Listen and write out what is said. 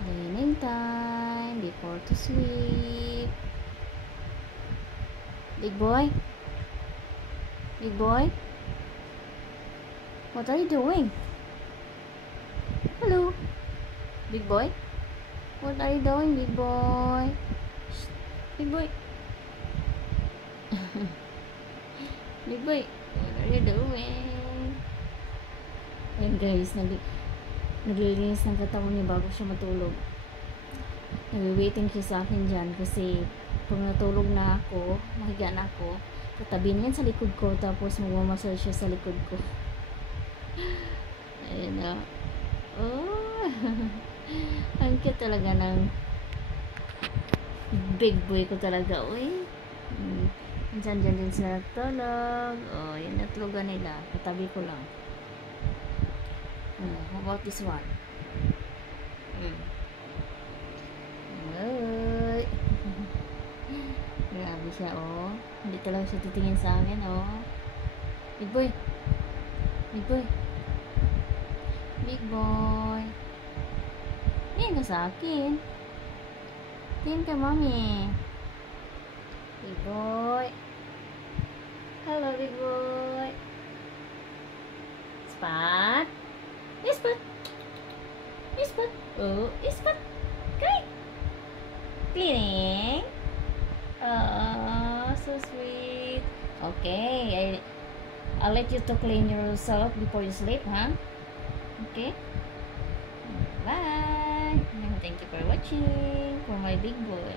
Cleaning time before to sleep. Big boy? Big boy? What are you doing? Hello? Big boy? What are you doing, big boy? Shh. Big boy? Big boy, what are you doing? Ayan guys, naglilinis ng katawan niya bago siya matulog. Nag-waiting siya sa akin dyan kasi pag natulog na ako, mahiga na ako, tatabihin yan sa likod ko tapos magmamasal siya sa likod ko. Ayan na. Oh, ang cute talaga ng big boy ko talaga. Uy, dyan din sila natulog. Oh, yan natulugan nila. Katabi ko lang. How about this one? Ay. Grabe siya, oh. Hindi talaga siya titingin sa akin, oh. Big boy. Big boy. Big boy. Tingin ka sa akin. Tingin ka, mommy. Big boy. Hello, big boy. Spot. Spot. Spot. Oh, Spot. Great. Cleaning. Oh, so sweet. Okay, I'll let you to clean yourself before you sleep, huh? Okay. Bye. Thank you for watching for my big boy.